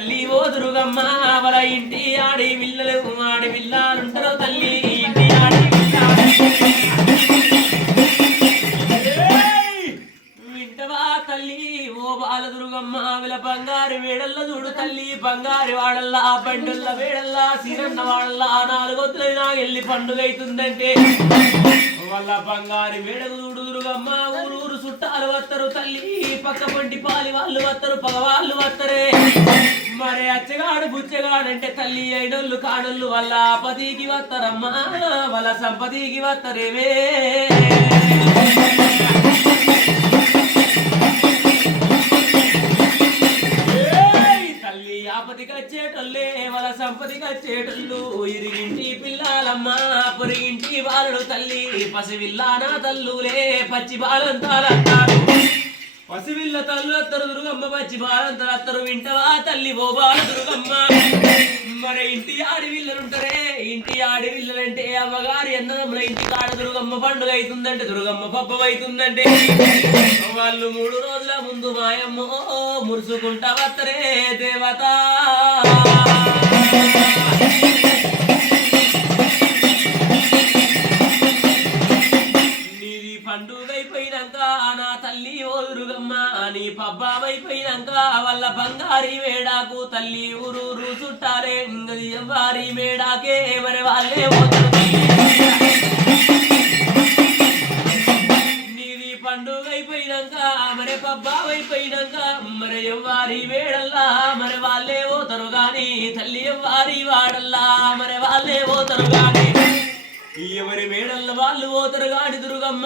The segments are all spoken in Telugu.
తల్లి ఓ దుర్గమ్మ వల ఇంటి ఆడి విల్లాలుంటారు తల్లి ఇంటి ఆడి వింటవా తల్లి ఓ బాల దుర్గమ్మ విల బంగారు వేడల్ల చూడు తల్లి బంగారు వాడల్లా బండుల్ల వేడల్లా సీరన్న వాడల్లా 4 వద్దుల నాగెళ్ళి పండుగ అవుతుందంటే వాళ్ళ బంగారు వేడలు చూడు దుర్గమ్మ ఊరూరు చుట్టాలు వస్తారు తల్లి పక్క పంటి పాలి వాళ్ళు వస్తారు పగవాళ్ళు వస్తరే మరి అచ్చగాడు బుచ్చగాడంటే తల్లి ఐడోళ్ళు కాడోళ్ళు వాళ్ళ ఆపదికి వస్తారమ్మా వాళ్ళ సంపదికి వస్తారేమే తల్లి ఆపదికి వచ్చేటోళ్ళే వాళ్ళ సంపదికి వచ్చేటోళ్ళు ఇరిగింటి పిల్లాలమ్మా పొరిగింటి బాలుడు తల్లి పసివిల్లానా తల్లులే పచ్చి బాలంతాలంటారు పసివిల్ల తల్లు అత్తరు దుర్గమ్మ పచ్చి బాలంతారు అత్తరు వింటవా తల్లి ఓ బాల దుర్గమ్మ మరి ఇంటి ఆడవిల్లలుంటారే ఇంటి ఆడవిల్లలంటే అమ్మగారి అన్నదమ్ముల ఇంటి కాడ దుర్గమ్మ పండుగ అవుతుందంటే దుర్గమ్మ పబ్బం అవుతుందంటే వాళ్ళు 3 రోజుల ముందు మాయమ్మో మురుసుకుంటా వత్తరే దేవత నీది పండుగ అయిపోయినాక నా తల్లి ఓ దుర్గమ్మ నీ పబ్బామైపోయినాక వాళ్ళ బంగారి మేడాకు తల్లి ఊరూరు చుట్టాలే ఇంగది ఎవ్వారి మేడాకే మరి వాళ్ళే నీది పండుగ అయిపోయినాక మరి పబ్బామైపోయినాక మరి ఎవ్వారి మేడల్లా మరి వాళ్ళే పోతారు గాని తల్లి ఎవ్వారి వాడల్లా మరి వాళ్ళే పోతారు గాని ఎవరి మేడల్ల వాళ్ళు పోతారు గాని దుర్గమ్మ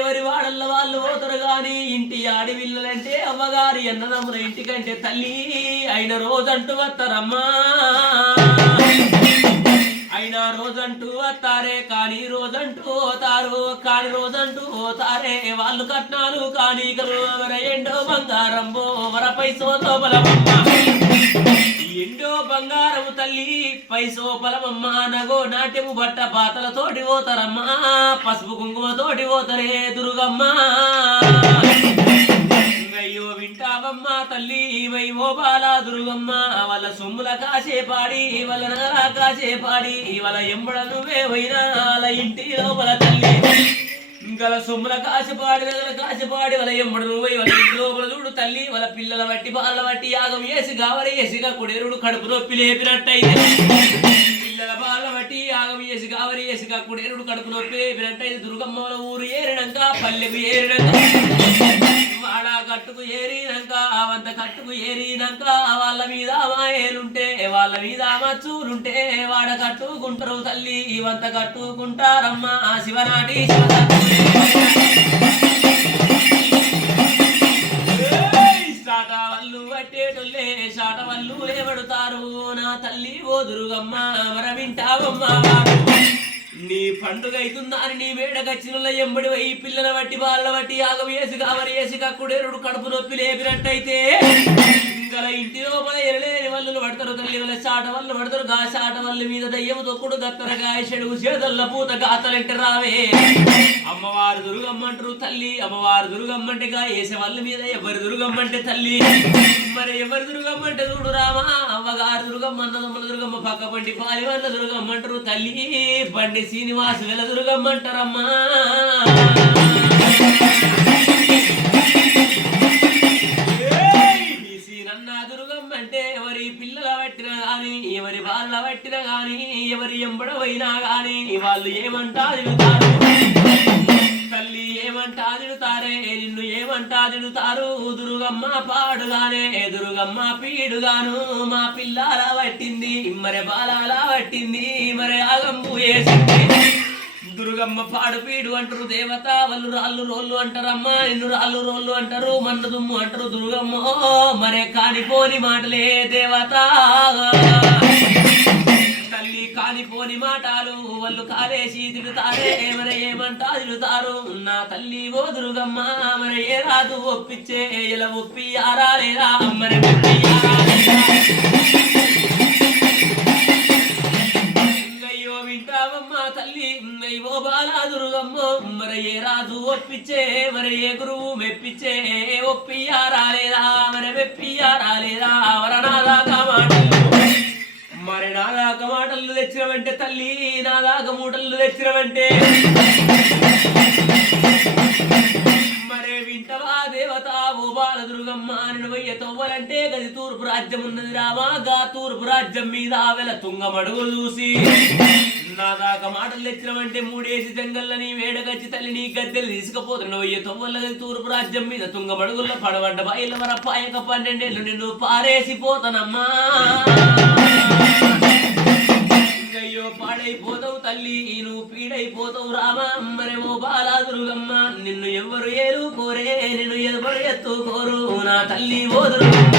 ఎవరి వాడల్ల వాళ్ళు పోతారు గాని ఇంటి ఆడవిల్లలంటే అమ్మగారి అన్నదమ్ముల ఇంటికంటే తల్లి అయిన రోజంటూ వస్తారమ్మా అయినా రోజంటూ వస్తారే కానీ రోజంటూ పోతారు కాని రోజంటూ పోతారే వాళ్ళు కట్నాలు కానీ వర ఎండో బంగారం వర పైసోతో బలమమ్మ ఎండో బంగారము తల్లి పైసో పొలమమ్మ నగో నాట్యము బట్ట పాతలతోటి పోతారమ్మా పసుపు కుంకుమతోటి పోతారే దుర్గమ్మ అయ్యో వింటావమ్మ తల్లి ఓ బాల దుర్గమ్మ వాళ్ళ సొమ్ముల కాసే పాడి వాళ్ళ నగల కాసే పాడి వాళ్ళ ఎంబడ నువ్వే పోయినా వాళ్ళ ఇంటి లోపల తల్లి గల సొమ్ముల కాసిపాడి నగల కాసిపాడి వాళ్ళ ఎంబడు నువ్వు వాళ్ళ ఇంటి లోపల చూడు తల్లి వాళ్ళ పిల్లల బట్టి బాల బట్టి యాగం వేసి గావరి వేసిగా కుడేరుడు కడుపు నొప్పి లేపినట్టయితే పిల్లల బాల బట్టి యాగం వేసి గావరి వేసిగా కుడేరుడు కడుపు నొప్పి లేపినట్టయితే దుర్గమ్మ ఊరు ఏరినాక పల్లెకు ఏరినాక వాడ కట్టుకు ఏరినాక వంత కట్టుకు ఏరినాక వాళ్ళ మీద మాయేలుంటే వాళ్ళ మీద మచ్చులుంటే వాడ కట్టుకుంటారు తల్లి వంత కట్టుకుంటారమ్మా శివనాటి శాటవల్లు పట్టేటోళ్ళే శాటవల్లు లేబడతారు నా తల్లి ఓ దుర్గమ్మ మర వింటావమ్మ నీ పండుగ అవుతుందని నీ వేడకచ్చిన ఎంబడి ఈ పిల్లల బట్టి బాల బట్టి యాగం వేసి కావరి వేసి కక్కుడేరుడు కడుపు నొప్పి లేపినట్టయితే ఇంకా ఇంటి లోపల ఎరలేని వల్లు పడతారు తల్లి వల్ల చాట వల్లు పడతారు గా చాట వల్లు మీద దయ్యము తొక్కుడు గత్తరగాయ చెడుగు చేతల్ల పూత గాతలంటే రావే అమ్మవారు దుర్గమ్మంటారు తల్లి అమ్మవారు దుర్గమ్మంటే గా వేసే వాళ్ళ మీద ఎవరి దుర్గమ్మంటే తల్లి మరి ఎవరి దుర్గమ్మంటే చూడు రామా అమ్మగారు దుర్గమ్మ అన్నదమ్మల దుర్గమ్మ పక్క బండి పాలి వాళ్ళ దుర్గమ్మంటారు తల్లి బండి శ్రీనివాస వెల దుర్గమ్మంటారమ్మా దుర్గమ్మంటే ఎవరి పిల్లల పట్టినా గాని ఎవరి వాళ్ళ పట్టినా గాని ఎవరి ఎంబడవైనా గాని వాళ్ళు ఏమంటా తిడుతారు తల్లి ఏమంటా తిడుతారే నిన్ను ఏమంటా తిడుతారు దుర్గమ్మ పాడుగానే దుర్గమ్మ పీడుగాను మా పిల్లల పట్టింది మరి బాలాల పట్టింది మరి ఆగంబు వేసింది దుర్గమ్మ పాడు పీడు అంటారు దేవత వాళ్ళు రాళ్ళు రోళ్ళు అంటారమ్మా నిన్ను రాళ్ళు రోళ్ళు అంటారు మన్ను దుమ్ము అంటారు దుర్గమ్మ మరే కానిపోని మాటలే దేవత తల్లి కానిపోని మాటలు వాళ్ళు కాలేసి తిడుతారే మరి ఏమంటా తిడుతారు నా తల్లి ఓ దుర్గమ్మ మరి ఏ రాదు ఒప్పించే ఇలా ఒప్పి ఆరాలేదా మరి వింటావమ్మా తల్లి ఓ బాలా దుర్గమ్మ మరి ఏ రాజు ఒప్పించే మరి ఏ గురువు మెప్పించే ఒప్పియారాలేదా మరి మెప్పియారాలేదా వరనాదా కామా దాకా మాటలు తెచ్చినవంటే తల్లి నా దాకా మూటలు తెచ్చినవంటే మరే వింటవా దేవత ఓ బాలదుర్గమ్మ నిన్ను వయ్య తవ్వలంటే గది తూర్పు రాజ్యం ఉన్నది రామా గా తూర్పు రాజ్యం మీద వెల తుంగమడుగులు చూసి నా దాకా మాటలు తెచ్చినవంటే మూడేసి జంగల్లని వేడగచ్చి తల్లి నీ గద్దెలు తీసుకుపోతున్న వయ్య తవ్వల గది తూర్పు రాజ్యం మీద తుంగమడుగుల్లో పడబడ్డ బయలు వర పాయక 12 ఏళ్ళు నిన్ను పారేసిపోతానమ్మా అయ్యో పాడైపోతావు తల్లి నువ్వు పీడైపోతావు రామా మరేమో బాలాదుర్గమ్మ నిన్ను ఎవరు ఏలుకోరే నిన్ను ఎవరు ఎత్తుకోరు నా తల్లి ఓ దుర్గమ్మ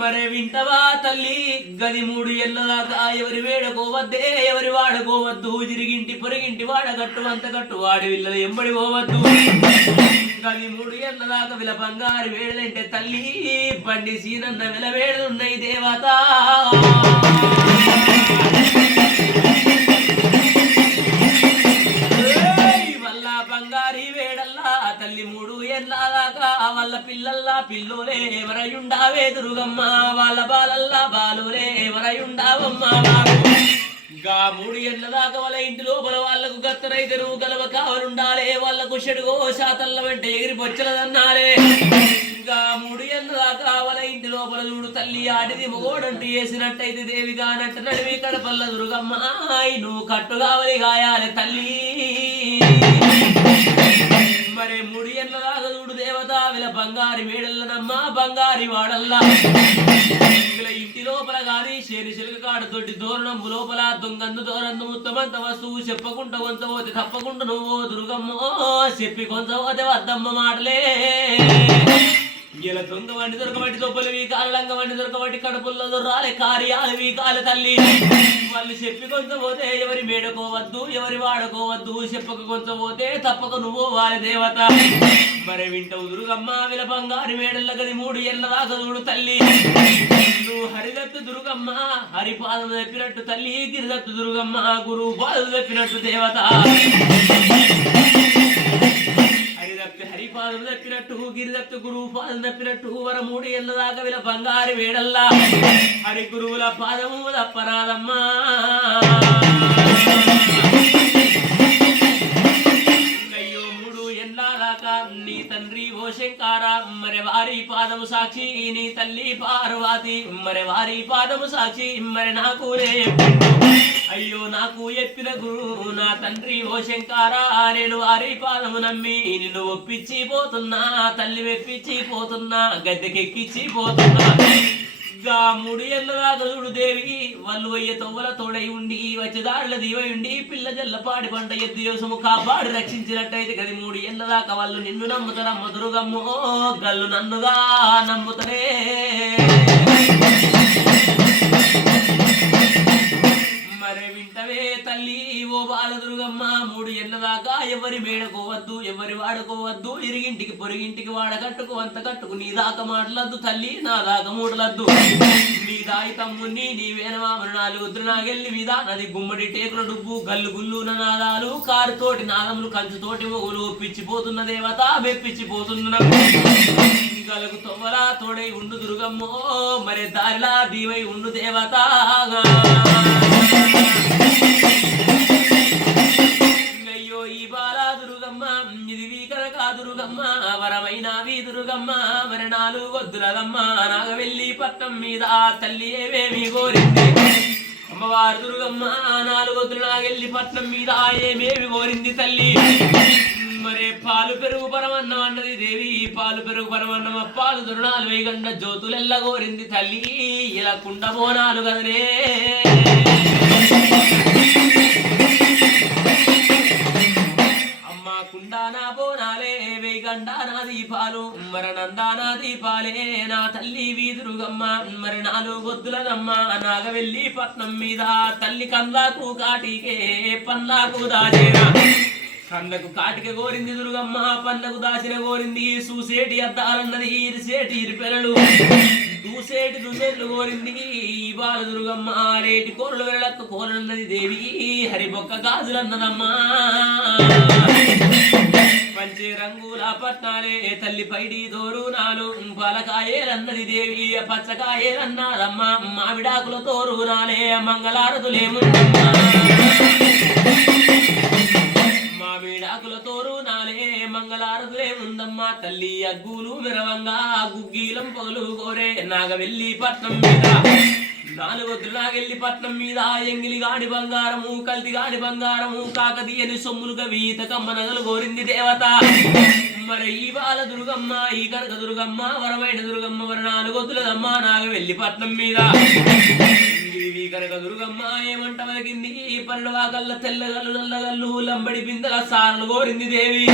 మరే వింటవా తల్లి గది 3 ఏళ్ళ దాకా ఎవరి వేడుకోవద్దే ఎవరి వాడుకోవద్దు జిరిగింటి పొరిగింటి వాడగట్టు అంత గట్టు వాడి విల్లలు ఎంబడి పోవద్దు గది 3 ఏళ్ళ దాకా విల బంగారు వేడలంటే తల్లి బండి సీనన్న విల వేడున్నాయి దేవత బంగారి వేడల్లా తల్లి 3 ఏళ్ళ దాకా వాళ్ళ పిల్లల్లా పిల్లోలే ఎవరయుండావే దుర్గమ్మ వాళ్ళ బాలల్లా బాలులే ఎవరయుండావమ్మా గా 3 ఏళ్ళ దాకా వాళ్ళ ఇంటి లోపల వాళ్ళకు గత్తరైతరు గలవ కావలుండాలే వాళ్ళకు షడుగో శాతల్ల వెంట ఎగిరి బొచ్చలదన్నాలే ఇంకా 3 ఏళ్ళ దాకా వాళ్ళ ఇంటి లోపల చూడు తల్లి ఆడిది మొగోడంటూ వేసినట్టయితే దేవిగా నట్ట నడివి కడపల్ల దుర్గమ్మ నువ్వు కట్టు కావలి గాయాలే తల్లి మరే 3 ఏళ్ళ దాకా చూడు దేవత వీళ్ళ బంగారి వేడల్లనమ్మా బంగారి వాడల్లా వీళ్ళ ఇంటి లోపల గాని శేరి శిలక కాడు తోటి దూరణంబు లోపల దొంగందు దూరందు ముత్తమంత వస్తువు చెప్పకుండా కొంచపోతే తప్పకుండా నువ్వు దుర్గమ్మో చెప్పి కొంచపోతే వద్దమ్మ మాటలే ఇలా దొంగ వండి దొరకబట్టి దొబ్బలు వీకాలు లంగ వండి దొరకబట్టి కడుపుల్లో దొర్రాలి కార్యాలు వీకాలు తల్లి వాళ్ళు చెప్పి కొంచెం పోతే ఎవరి మేడకోవద్దు ఎవరి వాడుకోవద్దు చెప్పక కొంచెం పోతే తప్పక నువ్వు వాళ్ళ దేవత మరి వింటవు దుర్గమ్మ విల బంగారు మేడల్ల గది 3 ఏళ్ళ దాకా చూడు తల్లి నువ్వు హరిదత్తు దుర్గమ్మ హరిపాదం తప్పినట్టు తల్లి గిరిదత్తు దుర్గమ్మ గురువు పాదం తప్పినట్టు దేవత హరిపాదం తప్పినట్టు గిరిదత్తు గురువు పాదం తప్పినట్టు వర 3 ఏళ్ళ దాకా వీళ్ళ బంగారు వేడల్లా హరి గురువుల పాదము తప్పరాదమ్మా అయ్యో 3 ఏళ్ళ దాకా నీ తండ్రి ఓ శంకార మరి వారి పాదము సాక్షి నీ తల్లి పార్వతి మరి వారి పాదము సాక్షి మరి నాకు అయ్యో నాకు చెప్పిన గురు నా తండ్రి ఓ శంకారా నేను వారి పాదము నమ్మి నిన్ను ఒప్పించి పోతున్నా తల్లి వెప్పించి పోతున్నా గద్దెకెక్కించి పోతున్నా గా 3 ఏళ్ళ దాకా చూడు దేవి వాళ్ళు అయ్య తొవ్వల తోడై ఉండి వచ్చేదారుల దీవై ఉండి పిల్ల జల్ల పాడి పంట ఎద్దు యోసము కాపాడి రక్షించినట్టయితే గది 3 ఏళ్ళ దాకా వాళ్ళు నిన్ను నమ్ముతారమ్మ దుర్గమ్మో గల్లు నన్నుగా నమ్ముతనే మరే వింటవే తల్లి ఓ బాలదుర్గమ్మ 3 ఏళ్ళ దాకా ఎవరి మేడకోవద్దు ఎవరి వాడుకోవద్దు ఇరిగింటికి పొరిగింటికి వాడగట్టుకు అంత కట్టుకు నీ దాకా మాటలద్దు తల్లి నా దాకా మూటలద్దు నీ దాయి తమ్ముని నీ వేనమామను 4 ఉద్రనాగెల్లి మీద నది గుమ్మడి టేకుల డుబ్బు గల్లు గుల్లు నాదాలు కారుతోటి నాదములు కంచుతోటి మొగులు ఒప్పించిపోతున్న దేవత మెప్పించిపోతున్న గలకు తొవ్వలా తోడై ఉండు దుర్గమ్మో మరి దారిలా దీవై ఉండు దేవత అయ్యో ఈ బాలా దుర్గమ్మ ఇది వీకరక దుర్గమ్మ వరమైన దుర్గమ్మ మరి 4 వద్దులదమ్మ నాగవెల్లి పట్నం మీద తల్లి ఏమేమి కోరింది అమ్మవారు దుర్గమ్మ 4 వద్దులు నాగెల్లి పట్నం మీద ఏమేమి కోరింది తల్లి మరే పాలు పెరుగు పరమన్నం అన్నది దేవి పాలు పెరుగు పరమన్నం అప్పాలు దుర్ణాలు వేయగండ జ్యోతులెల్ల కోరింది తల్లి ఇలా కుండ బోనాలు కదనే అమ్మ కుండానా బోనాలే వేయగండానా దీపాలు మరణందానా దీపాలే నా తల్లి వీదురుగమ్మ మరి 4 గొద్దులనమ్మ నాగవెల్లి పట్నం మీద తల్లి కందాకు కాటికే పన్నాకు దాచేరా కండ్లకు కాటిక కోరింది దుర్గమ్మ పన్నకు దాచిన కోరింది చూసేటి అద్దాలన్నది ఇరిసేటి ఇరిపెరలు దూసేటి దున్నెళ్ళు కోరింది బాల దుర్గమ్మ రేటి కోరలు వెళ్ళక్క కోరన్నది దేవి హరిబొక్క గాజులన్నదమ్మా పంచే రంగుల పట్నాలే తల్లి పైడి దోరునాలు పాలకాయేలన్నది దేవి పచ్చకాయేలన్నారమ్మా మామిడాకుల తోరునాలే మంగళారతులేముందమ్మా మామిడాకుల తోరునాలే మంగళారతులేముందమ్మా తల్లి అగ్గులు మెరవంగా గుగ్గీలం పగులు కోరే నాగవెల్లి పట్నం మీద నాలుగొద్దు నాగెల్లి పట్నం మీద ఎంగిలి గాడి బంగారము కల్తి గాడి బంగారము కాకతీయని సొమ్ములుగా వీత కమ్మనగలు కోరింది దేవత మరి ఈ బాల దుర్గమ్మ ఈ కనక దుర్గమ్మ వరమైన దుర్గమ్మ వర నాలుగొద్దులదమ్మ నాగవెల్లి పట్నం మీద కనక దుర్గమ్మ ఏమంట వలిగింది పన్నెండువాకల్ల తెల్లగల్లు నల్లగల్లు లంబడి బిందెల సారలు కోరింది దేవి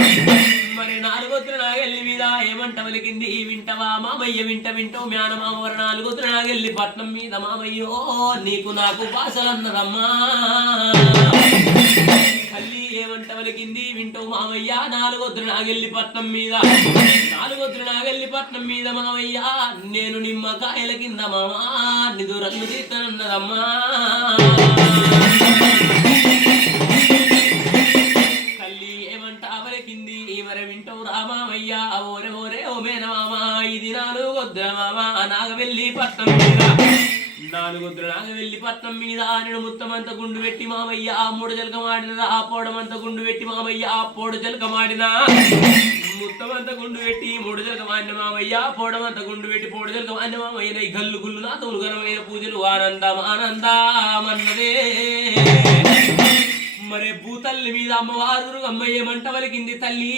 మరి నాలుగొద్దుల నాగెల్లి మీద ఏమంట వలిగింది వింటవా మామయ్య వింటో మ్యానమామ వర నాలుగొద్దుల నాగెల్లి పట్నం మీద మామయ్యో నీకు నాకు బాసలన్నదమ్మా తల్లి ఏమంట వలిగింది వింటూ మామయ్య నాలుగొద్దుల నాగెల్లి పట్నం మీద నాలుగొద్దుల నాగెల్లి పట్నం మీద మామయ్య నేను నిమ్మకాయల కింద మామా నిదురల్లు తీస్తానన్నదమ్మా తల్లి ఏమంట అవలికింది మరి వింటూ రామామయ్య ఓరే ఓరే ఓ మేనమామ ఇది నాలుగొద్దుల మామ నాగవెల్లి పట్నం మీద నాలుగొద్దుల నాగవెల్లి పట్నం మీద నేను ముత్తమంత గుండు పెట్టి మామయ్య మూడు జలక మాడిన ఆ పోడమంత గుండు పెట్టి మామయ్య పోడు జలక మాడిన ముత్తమంత గుండు పెట్టి మూడు జలక మాడిన మామయ్య పోడమంత గుండు పెట్టి పోడు జలక మాడిన మామయ్య గల్లు గుళ్ళు నా తొలుగరమైన పూజలు ఆనందం ఆనందమన్నదే మరి భూతల్లి మీద అమ్మవారు దుర్గమ్మ ఏమంట వలికింది తల్లి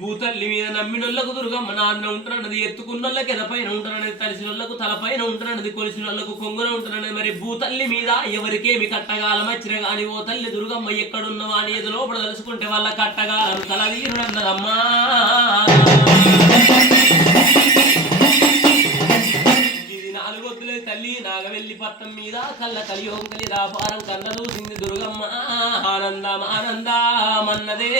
భూతల్లి మీద నమ్మినోళ్లకు దుర్గమ్మ నాన్న ఉంటున్నది ఎత్తుకున్నోళ్ళకి ఎదపైన ఉంటున్నది తలిసినోళ్లకు తలపైన ఉంటున్నది కొలిసినోళ్లకు కొంగున ఉంటున్నది మరి భూతల్లి మీద ఎవరికేమి కట్టగాలం వచ్చిన గాని ఓ తల్లి దుర్గమ్మ ఎక్కడున్నవా అని ఏదో లోపల తలుసుకుంటే వాళ్ళ కట్టగాలం తలవీరుడన్నదమ్మా నాలుగొద్దులే తల్లి నాగవెల్లి పట్నం మీద కళ్ళ కలియోగం కలి రాపారం కన్న చూసింది దుర్గమ్మ ఆనందం ఆనందమన్నదే